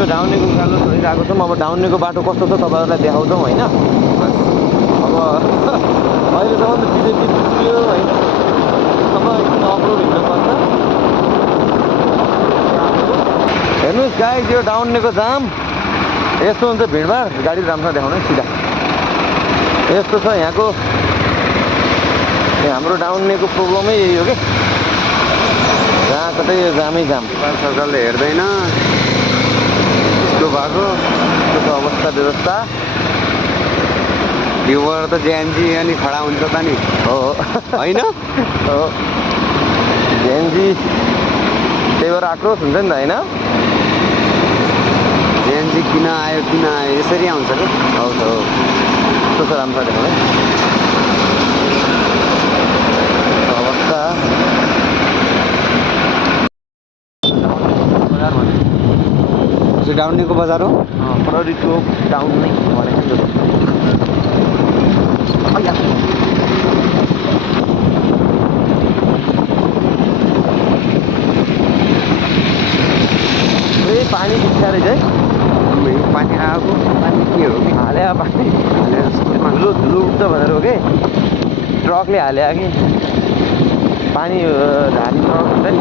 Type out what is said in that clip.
यो डाउनेको उकालो छोडिरहेको छौँ। अब डाउनेको बाटो कस्तो छ तपाईँहरूलाई देखाउँछौँ होइन। अब अहिलेसम्म त बिजेपी जित्यो होइन, अब एकछिन अप्रोड हिँड्नुपर्छ। हेर्नुहोस् गाइस, यो डाउनेको जाम यस्तो हुन्छ, भिडभाड गाडी राम्रोसँग देखाउनु सिधा यस्तो छ यहाँको। हाम्रो डाउनेको प्रोब्लमै यही हो कि जहाँ कतै यो जामै जाम। सरकारले हेर्दैन यस्तो भएको त्यस्तो छ अवस्था व्यवस्था। योबाट त जेएनजी अनि खडा हुन्छ त नि हो होइन। हो जेएनजी त्यही भएर आक्रोश हुन्छ नि त होइन। जेएनजी किन आयो यसरी आउँछ कि। हौ त्यस्तो छ राम्रो देखाउने अवस्था। डाउनेको बजार हो। प्रहरी चोक डाउन नै भनेको पानी बित्था रहेछ है। पानी आएको पानी के हो कि हाले पानी धुलो धुलो उठ्छ भनेर हो कि ट्रकले हाले कि पानी झार्ने ट्रक हुन्छ नि